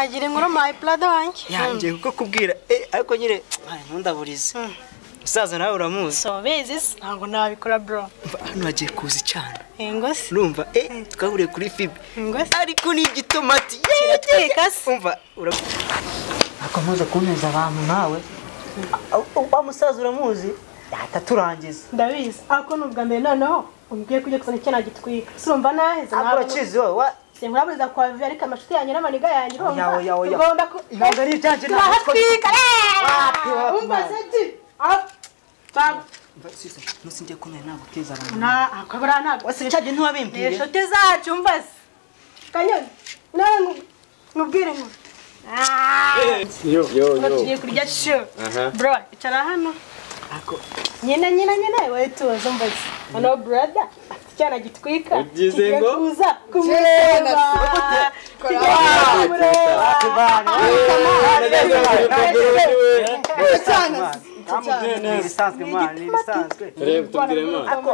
kagira inkuru my brother wanjye yanjye kuko kubwira ariko nyine ntundaburize musaza nawe uramuzi so bezis ntabwo nabikora bro hano hagiye kuza icana ngosi urumva twahuriye kuri fibe ngosi ariko ni igitomati kirateka se umva akomeje kumeza abantu nawe wa musaza uramuzi yataturangiza ndabizi ako nubwa mbere noneho umbwiye kujya kusana cyana gitwika surumva naheze ntabwo urakizi wowe sinkurabuza kwa vivi ariko amashuti yanyu n'amaniga yanyu tugomba ko ntabwo ari ibyanjye natwika umva seti nusi ngiye kumenya naguteza abantu akabara ntabwo wasicyaje ntiwabimbwiye inshuti zacu umva se kanyoni nawe nkubwire ngo tugiye kurya sho bro icara hano nyina we tuza mbaze hano brother cyana gitwika kigiye kuza kumureba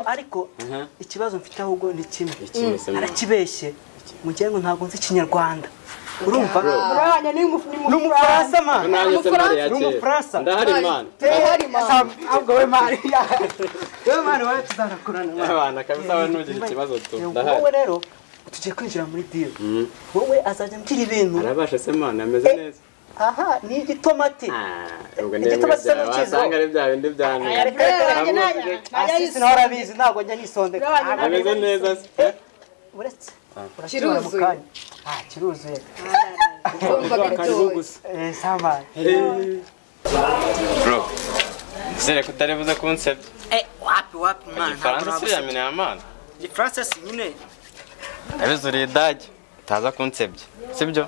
ariko ikibazo mfite ahubwo ni kimwe arakibeshye mugiye ngo ntabwo nzi ikinyarwanda urumva uranya ni umufaransa man n'umufaransa ndahari man ahubwo we mari we tuzanakurana abana kabisa banugire ikibazo tu ndahari wowe rero tugiye kwinjira muri deal wowe azajya mbwira ibintu arabasha se man ameze neza aha ni igitomati ubwo igitomati wasanga ari bya bindi byane asisi nawe arabizi ntabwo njya nisondeka ameze neza se uretse urashobora mu kanya kiruzuye sama bro sere kutarebuza kunsebya wapi man Faransa si yamene amana Faransa si nyine abizuri idage taza kunsebya sibyo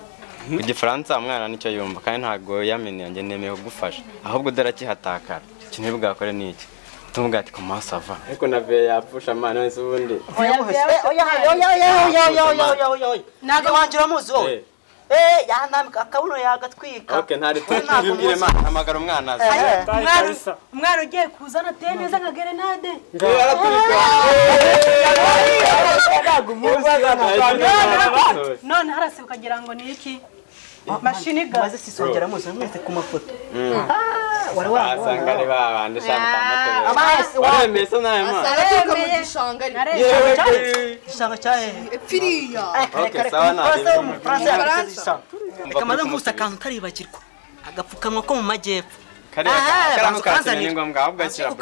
ku gifaransa umwana nicyo yumva kandi ntago yamene yanjye nemeye kugufasha ahubwo darakihatakara ikintu bwakore niki tumubwira ati comment ça va ariko nave yapfusha amana wese ubundi ntabwo wanjye uramuzi wowe yanambika akabuno yagatwika okay ntari tubibwire mana hamagara umwana azi umwana ugiye kuzana ateye neza nka gerenade none harase ukagira ngo ni iki mashini ga maze sisongera muzo mwese ku mafoto wari wasanga ari babandi shaka amato waremesa naye mana gishanga cyahe piriya okay sawa na kamaze nkusa kantu karibagirwa agapfukamwa ko mu majyepfo kariya kazana ni ngombwa ahubwo akira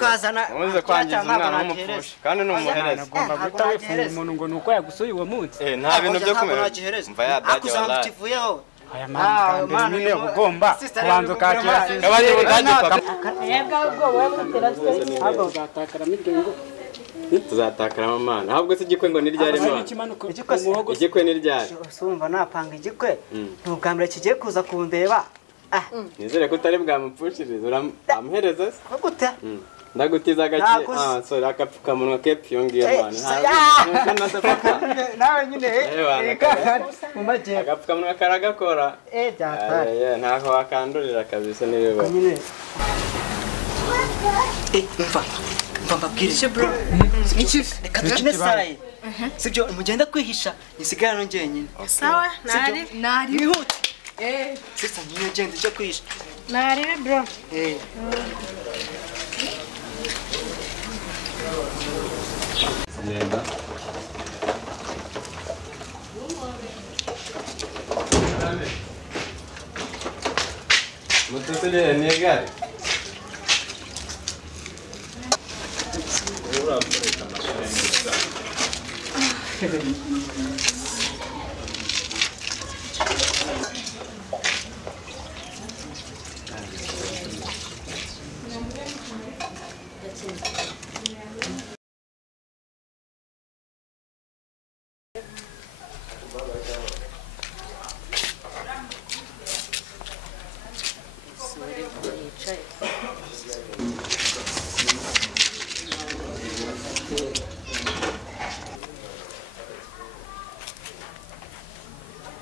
uze kwangiza umwana w'umupfusha kandi ni umuhereza agomba guhita wifunga umuntu ngo nuko yagusuye uwo munsi nta bintu byo kumera mva yadage wallahi aya mpamvu nyine ugomba kubanza ukakira abandi budage papa yebwa ubwo wowe gutera stage ahubwo uzatakara migengo tuzatakara amana ahubwo se igikwe ngo ni ryari mana igikwe ni ryari usumva napanga igikwe n'ubwa mbere kigiye kuza kundeba nizere ko utari bwamupfushirize uramuhereza se gute ndagutiza gake sorry akapfukamunwa kepyo ngiye mana nawe nyine mu majyepfo agapfukamunwa karagakora byatari ntaho wakandurira kabisa nibiba nyine umva mbabwirije bro reka dukine saye sibyo mugenda kwihisha nisigarano njyenyine sawa nari wihute sisa nyine genda ujya kwihisha nari bro Yenda. Mutosele ni gari.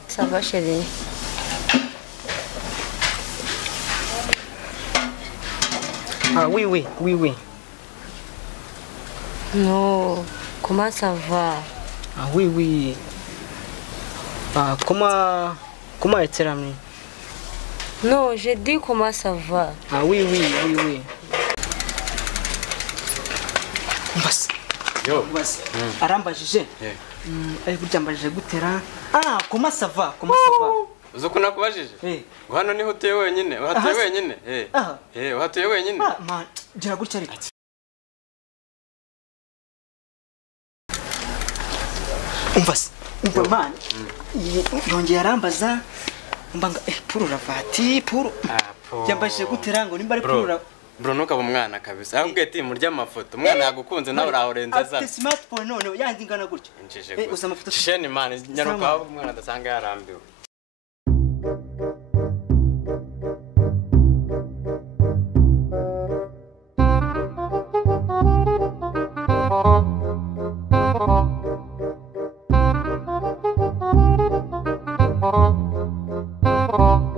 Ça va chérie? Oui. Non, comment ça va? Oui. Comment Comment est-elle amie? Non, j'ai dit comment ça va. Ah oui. Basi. Yo. Basi. Arambajije. Burya mbajije gutera. Comment ça va? Uzi uko nakubajije? Ngo hano niho utuye wenyine? Uhatuye wenyine? Uhatuye wenyine? Man, gira gutya ariko. Umva man. Yongeye arambaza. Mbanga puru ravati, puru. Yambajije gutera ngo nimba ari puru. Bro ntukaba umwana kabisa. Ahubwo ati murya amafoto. Umwana yagukunze nawe urahorenza za. Afite smartphone none yandi ngana gutya. Usa amafoto. Sheni man, nyaruka ahubwo umwana adasanga yarambiwe. Oh.